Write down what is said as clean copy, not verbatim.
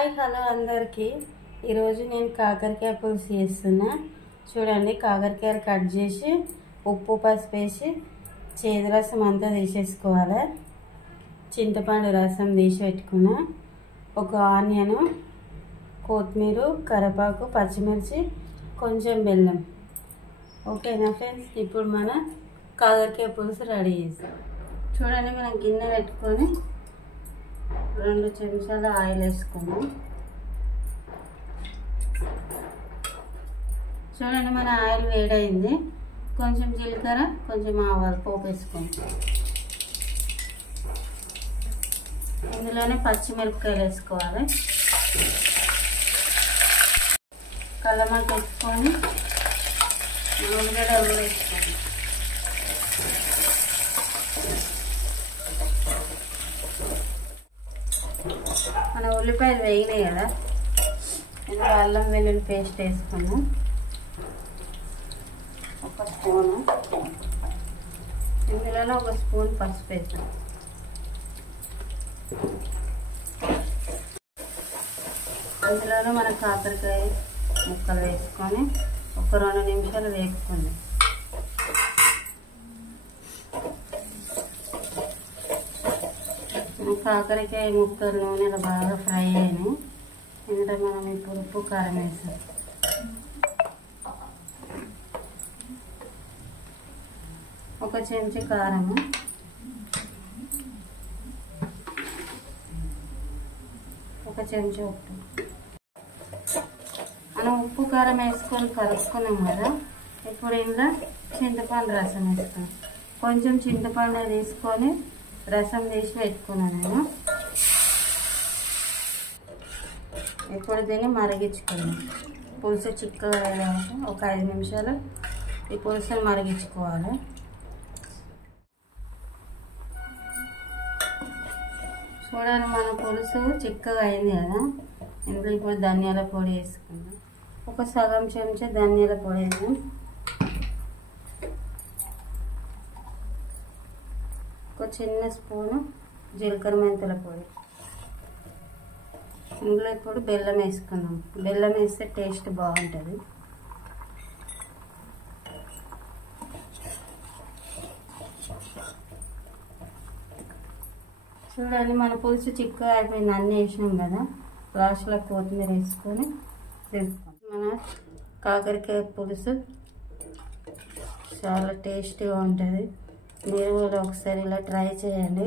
Hi hello అందరికీ ఈరోజు నేను కాకరకాయ పులుసు చేస్తున్నా. చూడండి, కాకరకాయలు కట్ చేసి ఉప్పు పసుపు వేసి చేదు రసం అంతా తీసేసుకోవాలి. చింతపండు రసం తీసి పెట్టుకున్నా. ఒక ఆనియన్, కొత్తిమీర, కరివేపాకు, పచ్చిమిర్చి, కొంచెం బెల్లం. ఓకేనా ఫ్రెండ్స్, ఇప్పుడు మన కాకరకాయ పులుసు రెడీ చేస్తాం. చూడండి, మనం గిన్నె పెట్టుకొని 2 చెంచాల ఆయిల్ వేసుకున్నాం. చూడండి, మన ఆయిల్ వేడైంది. కొంచెం జీలకర్ర, కొంచెం ఆవాలు పోపు వేసుకోండి. ఇందులోనే పచ్చిమిరపకాయలు వేసుకోవాలి. కల్లమాకు వేసుకొని ఉల్లిగడ్డలు వేసుకోండి. మన ఉల్లిపాయలు వేగినాయి కదా, ఇందులో అల్లం వెల్లుల్లి పేస్ట్ వేసుకున్నాం. 1 స్పూను. ఇందులోనే 1 స్పూన్ పసుపు వేసాం. అందులోనే మన కాకరకాయ ముక్కలు వేసుకొని ఒక 2 నిమిషాలు వేపుకుందాం. కాకరకాయ ముక్కలు నూనెలో బాగా ఫ్రై అయినాయి. ఇందులో మనం ఇప్పుడు ఉప్పు కారం వేసాం. ఒక చెంచా కారము, ఒక చెంచా ఉప్పు. మనం ఉప్పు కారం వేసుకొని కలుపుకున్నాం కదా. ఇప్పుడు ఇందులో చింతపండు రసం వేస్తాం. కొంచెం చింతపండు తీసుకొని రసం తీసి పెట్టుకున్నాను నేను. ఇప్పుడు దీన్ని మరిగించుకున్నాం. పులుసు చిక్కగా అయ్యేదాకా ఒక 5 నిమిషాలు ఈ పులుసుని మరిగించుకోవాలి. చూడండి, మన పులుసు చిక్కగా అయింది కదా. ఇందులో ఇప్పుడు ధనియాల పొడి వేసుకుందాం. ఒక సగం చెంచా ధనియాల పొడి వేసాం. ఒక చిన్న స్పూను జీలకర్ర మెంతుల పొడి. ఇందులో ఇప్పుడు బెల్లం వేసుకుందాం. బెల్లం వేస్తే టేస్ట్ బాగుంటుంది. చూడండి, మన పులుసు చిక్కగా అయిపోయింది. అన్నీ వేసినాం కదా. లాస్ట్లో కొత్తిమీర వేసుకొని దింపుకోండి. మన కాకరకాయ పులుసు చాలా టేస్టీగా ఉంటుంది. మీరు కూడా ఒకసారి ఇలా ట్రై చేయండి.